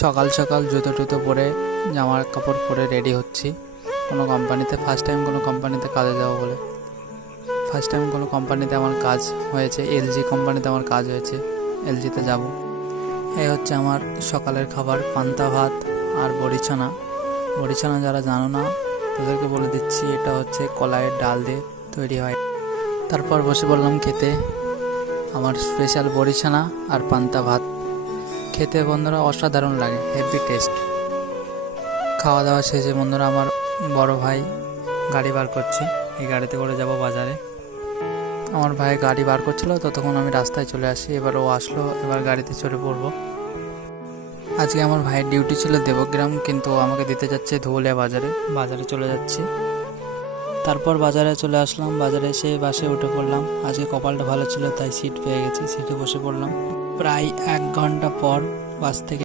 সকাল সকাল জুতো টুতো পরে জামা কাপড় পরে রেডি হচ্ছি কোনো কোম্পানিতে, ফার্স্ট টাইম কোনো কোম্পানিতে কাজে যাবো বলে। ফার্স্ট টাইম কোনো কোম্পানিতে আমার কাজ হয়েছে, এলজি কোম্পানিতে আমার কাজ হয়েছে, এলজিতে যাব। এই হচ্ছে আমার সকালের খাবার, পান্তা ভাত আর বড়িছানা। বড়িছানা যারা জানো না তাদেরকে বলে দিচ্ছি, এটা হচ্ছে কলাইয়ের ডাল দিয়ে তৈরি হয়। তারপর বসে পড়লাম খেতে, আমার স্পেশাল বড়িছানা আর পান্তা ভাত। খেতে বন্ধুরা অসাধারণ লাগে, হেভি টেস্ট। খাওয়া দাওয়া শেষে বন্ধুরা আমার বড় ভাই গাড়ি বার করছে, এই গাড়িতে করে যাব বাজারে। আমার ভাই গাড়ি বার করছিল, ততক্ষণ আমি রাস্তায় চলে আসি। এবার ও আসলো, এবার গাড়িতে চড়ে পড়বো। আজকে আমার ভাইয়ের ডিউটি ছিল দেবগ্রাম, কিন্তু আমাকে দিতে যাচ্ছে ধুলিয়া বাজারে। বাজারে চলে যাচ্ছি। তারপর বাজারে চলে আসলাম, বাজারে এসে বাসে উঠে পড়লাম। আজকে কপালটা ভালো ছিল তাই সিট পেয়ে গেছি, সিটে বসে পড়লাম। প্রায় 1 ঘন্টা পর বাস থেকে